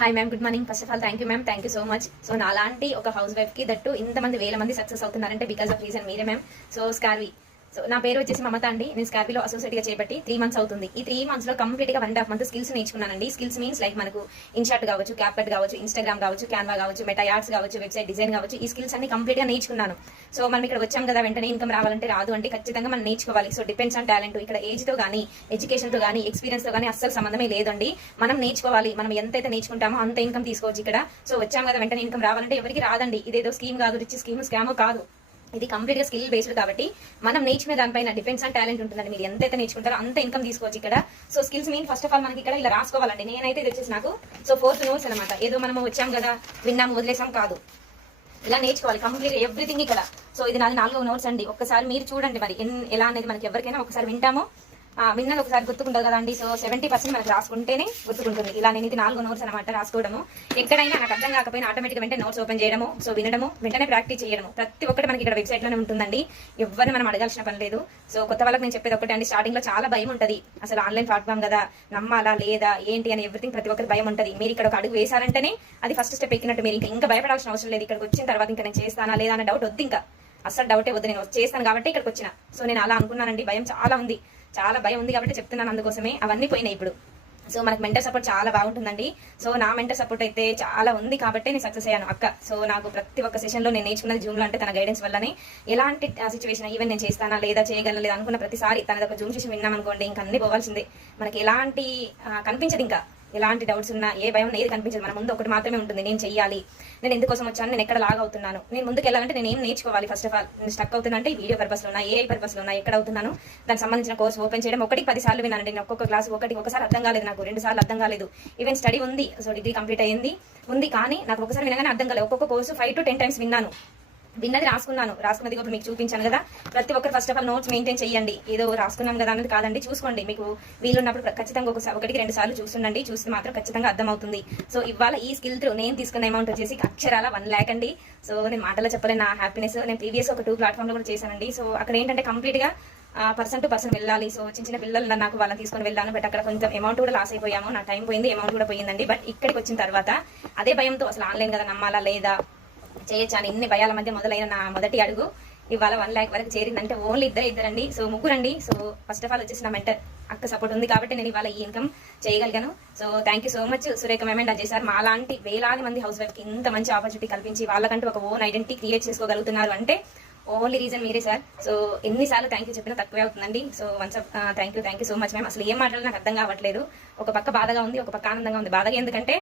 Hi ma'am, good morning. First of all thank you ma'am, thank you so much. So నాలాంటి ఒక house wife కి that ఇంతమంది వేల మంది సక్సెస్ అవుతున్నారంటే బికాస్ ఆఫ్ రీజన్ మీరే ma'am. So స్కార్వి, so నా పేరు వచ్చేసి మమత అండి. నేను స్కార్విలో అసోసియేట్ గా చేపట్టి 3 months అవుతుంది. ఈ 3 months లో కంప్లీట్ గా 1.5 months స్కిల్స్ నేర్చుకున్నానండి. స్కిల్స్ మీన్స్ లైక్ మనకు ఇన్షాట్ కావచ్చు, క్యాప్కట్ కావచ్చు, ఇన్స్టాగ్రామ్ కావచ్చు, క్యాన్వా కావచ్చు, మెటా యాడ్స్ కావచ్చు, వెబ్సైట్ డిజైన్ కావచ్చు. ఈ స్కిల్స్ అన్ని కంప్లీట్ గా నేర్చుకున్నాను. సో మనం ఇక్కడ వచ్చాం కదా, వెంటనే ఇన్కమ్ రావాలంటే రాదు అంటే ఖచ్చితంగా మనం నేర్చుకోవాలి. So depends on talent. ఇక్కడ ఏజ్ తో కానీ, ఎడ్యుకేషన్ తో కానీ, ఎక్స్పీరియన్స్ తో కానీ అస్సలు సంబంధమే లేదండి. మనం నేర్చుకోవాలి. మనం ఎంతైతే నేర్చుకుంటామో అంత ఇన్కమ్ తీసుకోవచ్చు ఇక్కడ. సో వచ్చాం కదా, వెంటనే ఇన్కమ్ రావాలంటే ఎవరికి రాదండి. ఇదేదో స్కీమ్ కాదు, రిచ్ స్కీమ్ స్కామో కాదు. ఇది కంప్లీట్ గా స్కిల్ బేస్డ్ కాబట్టి మనం నేర్చుకునే దానిపైన డిపెండ్స్ ఆన్ టాలెంట్ ఉంటుందండి. మీరు ఎంతైతే నేర్చుకుంటారో అంత ఇన్కమ్ తీసుకోవచ్చు ఇక్కడ. So skills mean first of all మనకి ఇక్కడ ఇలా రాసుకోవాలండి. నేనైతే ఇది వచ్చేసి నాకు 4 notes అనమాట. ఏదో మనం వచ్చాం కదా, విన్నాం వదిలేసాం కాదు, ఇలా నేర్చుకోవాలి కంప్లీట్ ఎవ్రీథింగ్ ఇక్కడ. సో ఇది నాది 4వ notes అండి. ఒక్కసారి మీరు చూడండి మరి ఎలా అనేది. మనకి ఎవరికైనా ఒకసారి వింటామో విన్నది ఒకసారి గుర్తుకుంటుంది కదండి. సో 70% మనకు రాసుకుంటేనే గుర్తుకుంటుంది. ఇలా నేను ఇది 4 notes అనమాట రాసుకోవడము. ఎక్కడైనా నాకు అర్థం కాకపోయినా ఆటోమేటిక్ వెంటనే నోట్స్ ఓపెన్ చేయడము, సో వినడము, వెంటనే ప్రాక్టీస్ చేయడము. ప్రతి ఒక్కటి మనకి ఇక్కడ వెబ్సైట్ లోనే ఉంటుందండి. ఎవరిని మనం అడగాల్సిన పని లేదు. సో కొత్త వాళ్ళకి నేను చెప్పేది ఒకటి అండి, స్టార్టింగ్ లో చాలా భయం ఉంటుంది. అసలు ఆన్లైన్ ప్లాట్ఫామ్ కదా, నమ్మాలా లేదా ఏంటి అని ఎవ్రీథింగ్ ప్రతి ఒక్కరికి భయం ఉంటుంది. మీరు ఇక్కడ ఒక అడుగు వేసారంటేనే అది ఫస్ట్ స్టెప్ ఎక్కినట్టు. మీరు ఇంకా భయపడాల్సిన అవసరం లేదు. ఇక్కడికి వచ్చిన తర్వాత ఇంకా నేను చేస్తానా లేదా అనే డౌట్ వద్దు. ఇంకా అసలు డౌటే వద్దు. నేను చేస్తాను కాబట్టి ఇక్కడికి వచ్చిన. సో నేను అలా అనుకున్నానండి. భయం చాలా ఉంది, చాలా భయం ఉంది కాబట్టి చెప్తున్నాను. అందుకోసమే అవన్నీ పోయినాయి ఇప్పుడు. సో మనకు మెంటర్ సపోర్ట్ చాలా బాగుంటుందండి. సో నా మెంటర్ సపోర్ట్ అయితే చాలా ఉంది కాబట్టి నేను సక్సెస్ అయ్యాను అక్క. సో నాకు ప్రతి ఒక్క సెషన్ లో నేను నేర్చుకున్నది జూమ్ లో అంటే తన గైడెన్స్ వల్లనే. ఎలాంటి సిచ్యువేషన్ ఈవెన్ నేను చేస్తానా లేదా చేయగలను లేదా అనుకున్న ప్రతిసారి తనది ఒక జూమ్ సెషన్ విన్నాం అనుకోండి, ఇంకా అన్ని పోవాల్సిందే. మనకి ఎలాంటి కనిపించదు, ఇంకా ఎలాంటి డౌట్స్ ఉన్నా ఏ భయం ఏది కనిపించదు. మన ముందు ఒకటి మాత్రమే ఉంటుంది, నేను చెయ్యాలి, నేను ఎందుకోసం వచ్చాను, నేను ఎక్కడ లాగ్ అవుతున్నాను, నేను ముందుకు వెళ్ళాలంటే నేను ఏం నేర్చుకోవాలి. ఫస్ట్ ఆఫ్ ఆల్ నేను స్టక్ అవుతున్నా అంటే వీడియో పర్పస్ లోనా, ఏఐ పర్పస్ లోనా, ఎక్కడ అవుతున్నాను, దానికి సంబంధించిన కోర్స్ ఓపెన్ చేయడం. 10 సార్లు విన్నానండి. నేను ఒక్కొక్క క్లాస్ ఒకసారి అర్థం కాలేదు, నాకు 2 సార్లు అర్థం కాలేదు. ఈవెన్ స్టడీ ఉంది, సో డిగ్రీ కంప్లీట్ అయ్యింది ఉంది, కానీ నాకు ఒకసారి వినగానే అర్థం కాలేదు. ఒక్కొక్క కోర్సు 5 to 10 times విన్నాను. విన్నది రాసుకున్నది కూడా మీకు చూపించాను కదా. ప్రతి ఒక్కరు first of all notes maintain చేయండి. ఏదో రాసుకున్నాం కదా అన్నది కాదండి, చూసుకోండి. మీకు వీలున్నప్పుడు ఖచ్చితంగా 1కి 2 సార్లు చూస్తుండండి. చూస్తే మాత్రం ఖచ్చితంగా అర్థం అవుతుంది. సో ఇవాళ ఈ స్కిల్ త్రూ నేను తీసుకున్న అమౌంట్ వచ్చేసి అక్షరాల 1 lakh అండి. సో నేను మాటలో చెప్పలేను నా హ్యాపీనెస్. నేను ప్రీవియస్ ఒక 2 platform లో కూడా చేశానండి. సో అక్కడ ఏంటంటే కంప్లీట్ గా పర్సన్ టు పర్సన్ వెళ్ళాలి. సో చిన్న పిల్లలు నాకు వాళ్ళని తీసుకొని వెళ్ళాను. బట్ అక్కడ కొంచెం అమౌంట్ కూడా లాస్ అయిపోయాము. నా టైం పోయింది, అమౌంట్ కూడా పోయిందండి. బట్ ఇక్కడికి వచ్చిన తర్వాత అదే భయంతో అసలు ఆన్లైన్ కదా నమ్మాలా లేదా చేయొచ్చా అని ఇన్ని భయాల మధ్య మొదలైన నా మొదటి అడుగు ఇవాళ 1 lakh వరకు చేరిందంటే ఓన్లీ ఇద్దరండి. సో ముగ్గురండి. సో ఫస్ట్ ఆఫ్ ఆల్ వచ్చేసి నా మెంటర్ అక్క సపోర్ట్ ఉంది కాబట్టి నేను ఇవాళ ఈ ఇన్కమ్ చేయగలిగాను. So thank you so much Surekha ma'am and Ajay sir. మాలాంటి వేలాది మంది హౌస్ వైఫ్ కి ఇంత మంచి ఆపర్చునిటీ కల్పించి వాళ్ళకంటూ ఒక ఓన్ ఐడెంటిటీ క్రియేట్ చేసుకోగలుగుతున్నారు అంటే ఓన్లీ రీజన్ మీరే సార్. సో ఎన్నిసార్లు థ్యాంక్ యూ చెప్పినా తక్కువే అవుతుందండి. So once thank you so much ma'am. అసలు ఏం మాట్లాడాలి నాకు అర్థం కావట్లేదు. ఒక పక్క బాధగా ఉంది, ఒక పక్క ఆనందంగా ఉంది. బాధగా ఎందుకంటే